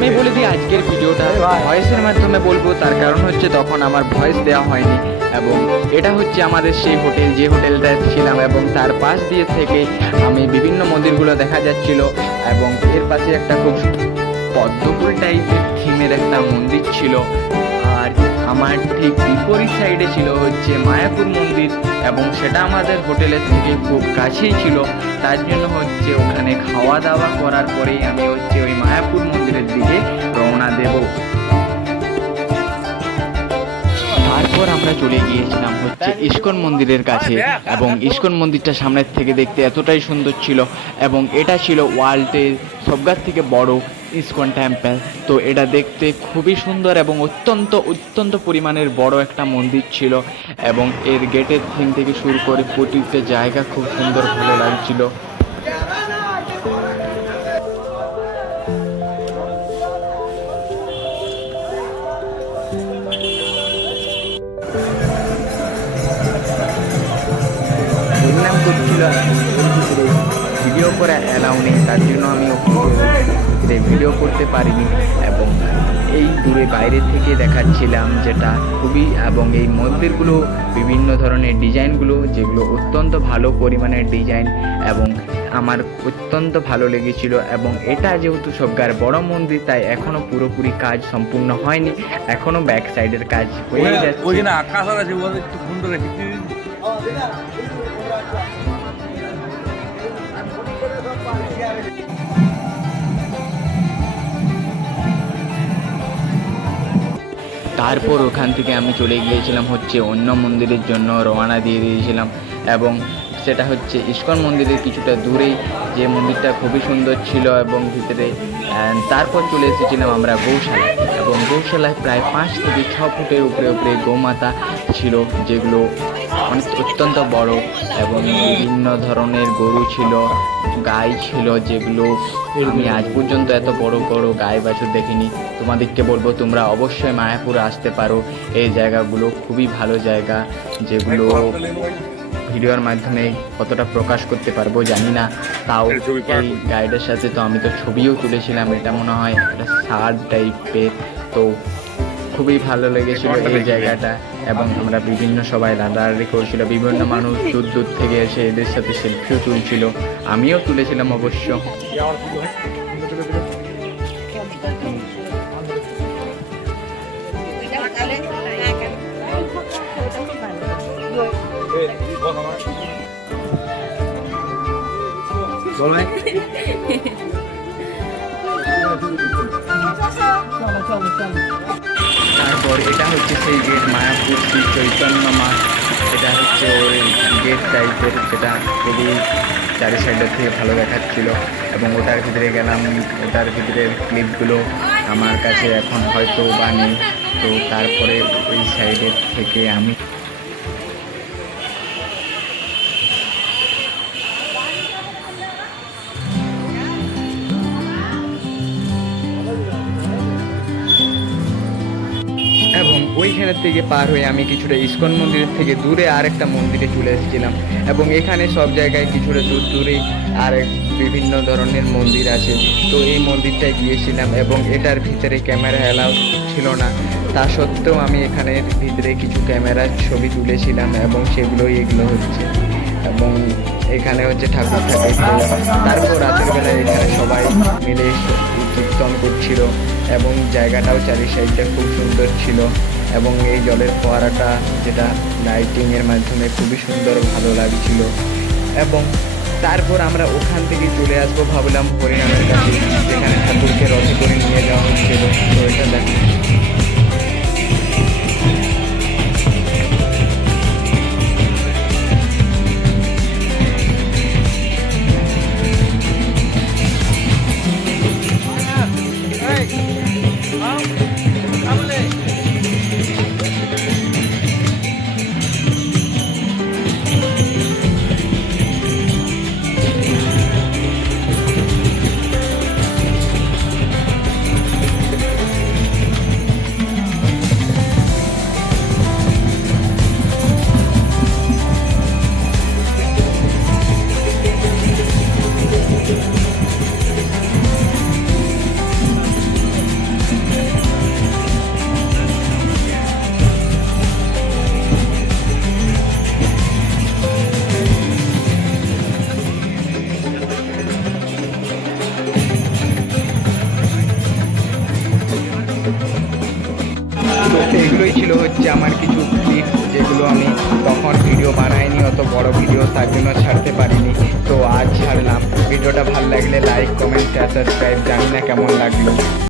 প্রথমেই বলে দিই আজকের ভিডিওটা ভয়েসের মাধ্যমে বলবো, তার কারণ হচ্ছে তখন আমার ভয়েস দেওয়া হয়নি। এবং এটা হচ্ছে আমাদের সেই হোটেল, যে হোটেলটায় ছিলাম, এবং তার পাশ দিয়ে থেকে আমি বিভিন্ন মন্দিরগুলো দেখা যাচ্ছিল। এবং এর পাশে একটা খুব পদ্মফুল টাইপের থিমের একটা মন্দির ছিল। আর আমার ঠিক বিপরীত সাইডে ছিল হচ্ছে মায়াপুর মন্দির, এবং সেটা আমাদের হোটেলের থেকে খুব কাছেই ছিল। তার জন্য হচ্ছে ওখানে খাওয়া দাওয়া করার পরেই আমি হচ্ছে ওই মায়াপুর মন্দিরের দিকে রওনা দেব। তারপর আমরা চলে গিয়েছিলাম হচ্ছে ইস্কন মন্দিরের কাছে, এবং ইস্কন মন্দিরটা সামনের থেকে দেখতে এতটাই সুন্দর ছিল, এবং এটা ছিল ওয়ার্ল্ডের সবগার থেকে বড় ইস্কন টেম্পল। তো এটা দেখতে খুবই সুন্দর এবং অত্যন্ত পরিমাণের বড় একটা মন্দির ছিল, এবং এর গেটের থিম থেকে শুরু করে প্রতিটা জায়গা খুব সুন্দর ভালো লাগছিল। প্রণাম করছিল, ভিডিও করা অ্যালাউ নেই, তার জন্য আমি ভিডিও করতে পারিনি। এবং এই দূরে বাইরে থেকে দেখাচ্ছিলাম যেটা খুবই, এবং এই মন্দিরগুলো বিভিন্ন ধরনের ডিজাইনগুলো, যেগুলো অত্যন্ত ভালো পরিমাণের ডিজাইন, এবং আমার অত্যন্ত ভালো লেগেছিল। এবং এটা যেহেতু সবগার বড় মন্দির, তাই এখনও পুরোপুরি কাজ সম্পূর্ণ হয়নি, এখনও ব্যাক সাইডের কাজ হয়ে যাচ্ছে। তারপর ওখান থেকে আমি চলে গিয়েছিলাম হচ্ছে অন্য মন্দিরের জন্য রওনা দিয়ে দিয়েছিলাম, এবং সেটা হচ্ছে ইস্কন মন্দিরের কিছুটা দূরেই, যে মন্দিরটা খুবই সুন্দর ছিল এবং ভিতরে। তারপর চলে এসেছিলাম আমরা গৌশালায়, এবং গৌশালায় প্রায় 5 থেকে 6 ফুটের উপরে গৌমাতা ছিল, যেগুলো অত্যন্ত বড়, এবং বিভিন্ন ধরনের গরু ছিল, গাই ছিল, যেগুলো আমি আজ পর্যন্ত এত বড় বড় গাই বাছুর দেখিনি। তোমাদেরকে বলবো তোমরা অবশ্যই মায়াপুর আসতে পারো, এই জায়গাগুলো খুবই ভালো জায়গা, যেগুলো ভিডিওর মাধ্যমে কতটা প্রকাশ করতে পারবো জানি না। তাও এই গাইডের সাথে তো আমি তো ছবিও তুলেছিলাম, এটা মনে হয় একটা সার টাইপের, তো খুবই ভালো লেগেছিল এই জায়গাটা। এবং আমরা বিভিন্ন সবাই রাডারাডি করছিল, বিভিন্ন মানুষ দূর দূর থেকে এসে এদের সাথে সেলফিও তুলছিল, আমিও তুলেছিলাম অবশ্য। তারপর এটা হচ্ছে সেই গেট, মায়াপুর শ্রী চৈতন্য মা, এটা হচ্ছে ওই গেট টাইপের, যেটা খুবই চারি সাইডের থেকে ভালো দেখাচ্ছিল। এবং ওটার ভিতরে গেলাম, ওটার ভিতরের ক্লিপগুলো আমার কাছে এখন হয়তো বা নেই। তো তারপরে ওই সাইডের থেকে আমি ওইখানের থেকে পার হয়ে আমি কিছুটা ইস্কন মন্দিরের থেকে দূরে আরেকটা মন্দিরে চলে এসেছিলাম, এবং এখানে সব জায়গায় কিছুটা দূরেই আর বিভিন্ন ধরনের মন্দির আছে। তো এই মন্দিরটায় গিয়েছিলাম, এবং এটার ভিতরে ক্যামেরা অ্যালাউ ছিল না, তা সত্ত্বেও আমি এখানের ভিতরে কিছু ক্যামেরার ছবি তুলেছিলাম, এবং সেগুলোই এগুলো হচ্ছে। এবং এখানে হচ্ছে ঠাকুর থাকে। তো তারপর রাতের বেলায় এখানে সবাই মিলে কীর্তন করছিল, এবং জায়গাটাও চারি সাইডটা খুব সুন্দর ছিল, এবং এই জলের ফোয়ারাটা যেটা লাইটিংয়ের মাধ্যমে খুবই সুন্দর ভালো লাগছিল। এবং তারপর আমরা ওখান থেকে চলে আসবো ভাবলাম হরিনামের কাছে, যেখানে ঠাকুরকে রথে করে নিয়ে যাওয়া হচ্ছিল। তো এটা দেখো, এগুলোই ছিল হচ্ছে আমার কিছু ক্লিপ, যেগুলো আমি তখন ভিডিও বানাইনি, অত বড় ভিডিও তার জন্য ছাড়তে পারিনি। তো আজ ছাড়লাম। ভিডিওটা ভালো লাগলে লাইক, কমেন্ট, শেয়ার, সাবস্ক্রাইব। জানি না কেমন লাগলো।